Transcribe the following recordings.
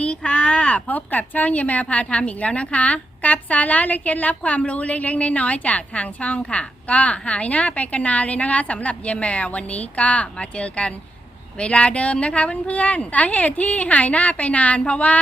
ดีค่ะ พบกับช่องเยแมวพาทำอีกแล้วนะคะ กับสาระและเคล็ดลับความรู้เล็กๆน้อยๆจากทางช่องค่ะ ก็หายหน้าไปกันนานเลยนะคะสำหรับเยายแมววันนี้ก็มาเจอกันเวลาเดิมนะคะเพื่อนๆสาเหตุที่หายหน้าไปนานเพราะว่า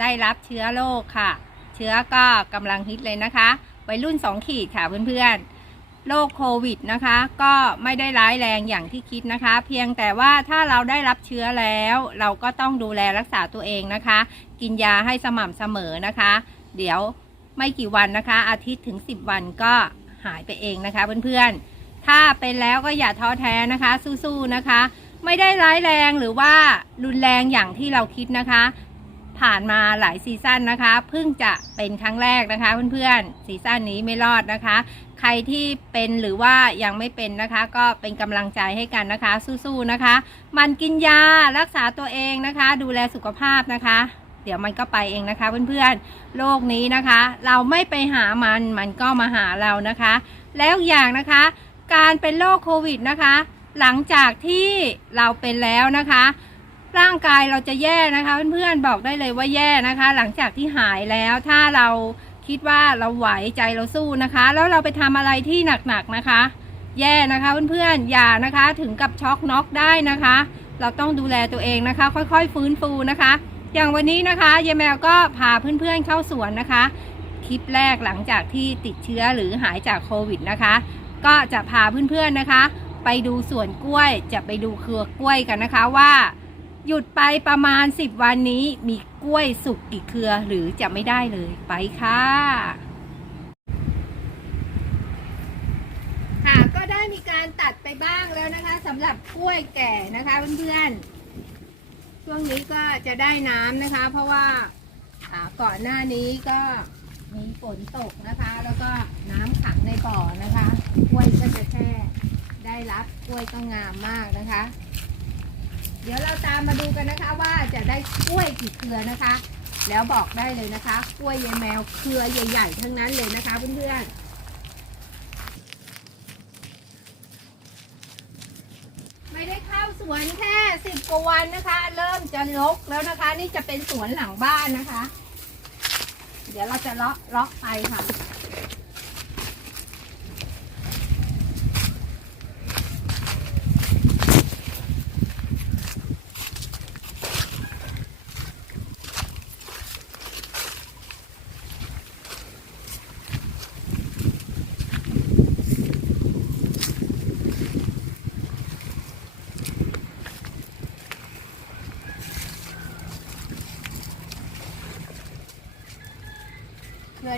ได้รับเชื้อโรคค่ะ เชื้อก็กำลังฮิตเลยนะคะวัยรุ่น 2 ขีดค่ะเพื่อนๆ โรคโควิดนะคะ ก็ไม่ได้ร้ายแรงอย่างที่คิดนะคะ เพียงแต่ว่าถ้าเราได้รับเชื้อแล้ว เราก็ต้องดูแลรักษาตัวเองนะคะ กินยาให้สม่ำเสมอนะคะ เดี๋ยวไม่กี่วันนะคะ อาทิตย์ถึง 10 วันก็หายไปเองนะคะเพื่อนๆ ถ้าเป็นแล้วก็อย่าท้อแท้นะคะ สู้ๆนะคะ ไม่ได้ร้ายแรงหรือว่ารุนแรงอย่างที่เราคิดนะคะ ผ่านมาหลายซีซั่นนะคะเพิ่งจะเป็นครั้งแรกนะคะ เพื่อนๆซีซั่นนี้ไม่รอดนะคะ ใครที่เป็นหรือว่ายังไม่เป็นนะคะ ก็เป็นกำลังใจให้กันนะคะ สู้ๆนะคะ มันกินยารักษาตัวเองนะคะ ดูแลสุขภาพนะคะ เดี๋ยวมันก็ไปเองนะคะ เพื่อนๆโรคนี้นะคะ เราไม่ไปหามันมันก็มาหาเรานะคะ แล้วอย่างนะคะ การเป็นโรคโควิดนะคะ หลังจากที่เราเป็นแล้วนะคะ ร่างกายเราจะแย่นะคะ เพื่อนๆบอกได้เลยว่าแย่นะคะ หลังจากที่หายแล้วถ้าเราคิดว่าเราไหวใจเราสู้นะคะ แล้วเราไปทำอะไรที่หนักๆนะคะ แย่นะคะเพื่อนๆอย่านะคะถึงกับช็อกน็อกได้นะคะ เราต้องดูแลตัวเองนะคะ ค่อยๆฟื้นฟูนะคะ อย่างวันนี้นะคะยายแมวก็พาเพื่อนๆเข้าสวนนะคะ คลิปแรกหลังจากที่ติดเชื้อหรือหายจากโควิดนะคะ ก็จะพาเพื่อนๆนะคะ ไปดูสวนกล้วยจะไปดูเครือกล้วยกันนะคะว่า หยุดไปประมาณ 10 วันนี้มีกล้วยสุกกี่เครือหรือจะไม่ได้เลยไปค่ะ ค่ะก็ได้มีการตัดไปบ้างแล้วนะคะสำหรับกล้วยแก่นะคะเพื่อนๆ ช่วงนี้ก็จะได้น้ำนะคะ เพราะว่าก่อนหน้านี้ก็มีฝนตกนะคะ แล้วก็น้ำขังในบ่อนะคะกล้วยก็จะแช่ได้รับกล้วยก็งามมากนะคะ ดี๋ยวเราตามมาดูกันนะคะว่าจะได้กล้วยกี่เครือนะคะ แล้วบอกได้เลยนะคะ กล้วยยายแมวเครือใหญ่ ๆ ทั้งนั้นเลยนะคะเพื่อนๆไม่ได้เข้าสวนแค่สิบกว่าวันนะคะ เริ่มจะลกแล้วนะคะ นี่จะเป็นสวนหลังบ้านนะคะ เดี๋ยวเราจะเลาะเลาะไปค่ะ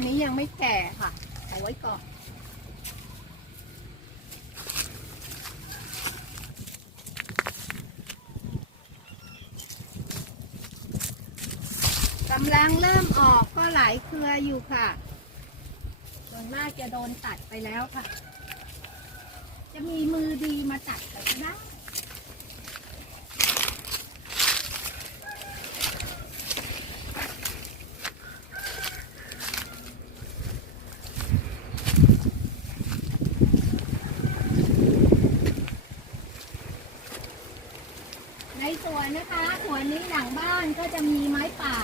เครือนี้ยังไม่แก่ค่ะ เอาไว้ก่อน กำลังเริ่มออกก็หลายเครืออยู่ค่ะส่วนมากจะโดนตัดไปแล้วค่ะ จะมีมือดีมาตัดแต่ก็ได้ ในสวนนะคะสวนนี้หลังบ้านก็จะมีไม้ป่า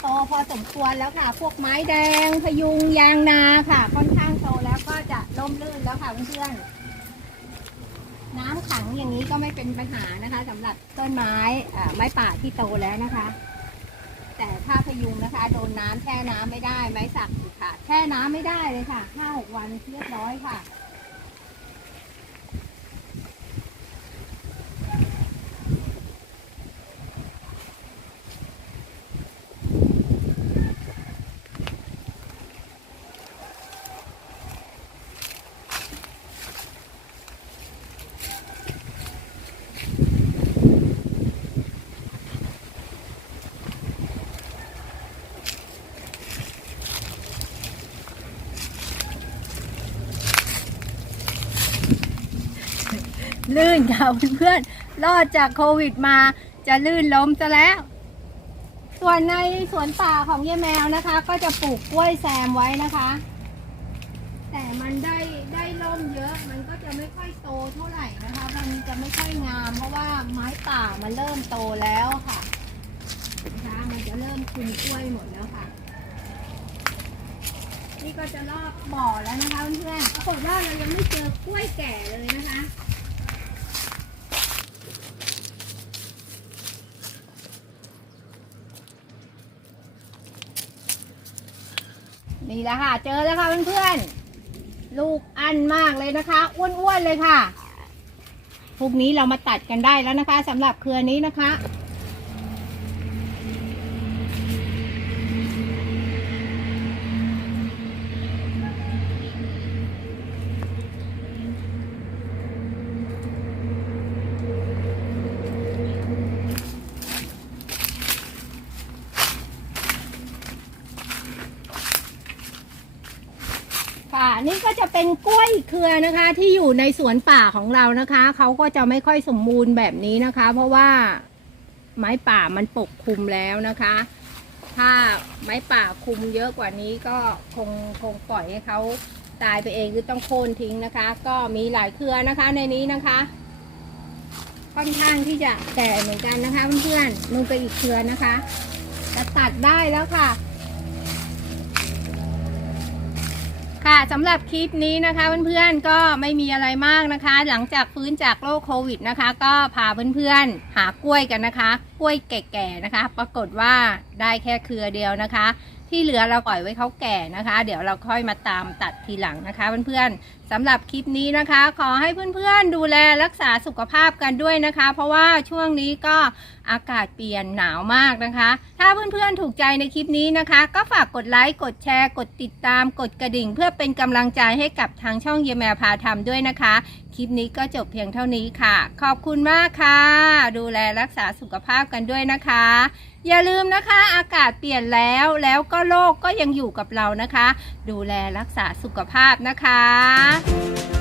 โตพอ สมควรแล้วค่ะ พวกไม้แดง พยุงยางนาค่ะ ค่อนข้างโตแล้วก็จะร่มรื่นแล้วค่ะเพื่อนๆน้ำขังอย่างนี้ก็ไม่เป็นปัญหานะคะสำหรับต้นไม้ไม้ป่าที่โตแล้วนะคะ แต่ถ้าพยุงนะคะ โดนน้ำแช่น้ำไม่ได้ไม้สักค่ะแช่น้ำไม่ได้เลยค่ะห้าหกวันเรียบร้อยค่ะ ลื่นค่ะเพื่อนๆรอดจากโควิดมาจะลื่นล้มซะแล้ว ส่วนในสวนป่าของยายแมวนะคะ ก็จะปลูกกล้วยแซมไว้นะคะ แต่มันได้ได้ร่มเยอะ มันก็จะไม่ค่อยโตเท่าไหร่นะคะ มันจะไม่ค่อยงาม เพราะว่าไม้ป่ามันเริ่มโตแล้วค่ะนะคะมันจะเริ่มคุมกล้วยหมดแล้วค่ะนี่ก็จะรอบบ่อแล้วนะคะเพื่อนๆปรากฏว่าเรายังไม่เจอกล้วยแก่เลยนะคะ นี่แหละค่ะ เจอแล้วค่ะเพื่อนๆ ลูกอันมากเลยนะคะ อ้วนๆเลยค่ะพวกนี้เรามาตัดกันได้แล้วนะคะสำหรับเครือนี้นะคะ นี่ก็จะเป็นกล้วยเครือนะคะ ที่อยู่ในสวนป่าของเรานะคะ เขาก็จะไม่ค่อยสมบูรณ์แบบนี้นะคะ เพราะว่าไม้ป่ามันปกคลุมแล้วนะคะ ถ้าไม้ป่าคลุมเยอะกว่านี้ก็คงคงปล่อยให้เขาตายไปเองหรือต้องโค่นทิ้งนะคะ ก็มีหลายเครือนะคะในนี้นะคะค่อนข้างที่จะแก่เหมือนกันนะคะเพื่อนๆมันเป็นอีกเครือนะคะจะตัดได้แล้วค่ะ ค่ะสำหรับคลิปนี้นะคะเพื่อนๆก็ไม่มีอะไรมากนะคะ หลังจากฟื้นจากโรคโควิดนะคะ ก็พาเพื่อนๆหากล้วยกันนะคะ กล้วยแก่ๆนะคะ ปรากฏว่าได้แค่เครือเดียวนะคะ ที่เหลือเราปล่อยไว้เขาแก่นะคะ เดี๋ยวเราค่อยมาตามตัดทีหลังนะคะเพื่อนๆสำหรับคลิปนี้นะคะ ขอให้เพื่อนๆดูแลรักษาสุขภาพกันด้วยนะคะ เพราะว่าช่วงนี้ก็อากาศเปลี่ยนหนาวมากนะคะ ถ้าเพื่อนๆถูกใจในคลิปนี้นะคะ ก็ฝากกดไลค์กดแชร์ กดติดตาม กดกระดิ่ง เพื่อเป็นกำลังใจให้กับทางช่องเยแมพาทำด้วยนะคะ คลิปนี้ก็จบเพียงเท่านี้ค่ะ ขอบคุณมากค่ะ ดูแลรักษาสุขภาพกันด้วยนะคะ อย่าลืมนะคะ อากาศเปลี่ยนแล้วแล้วก็โรคก็ยังอยู่กับเรานะคะ ดูแลรักษาสุขภาพนะคะ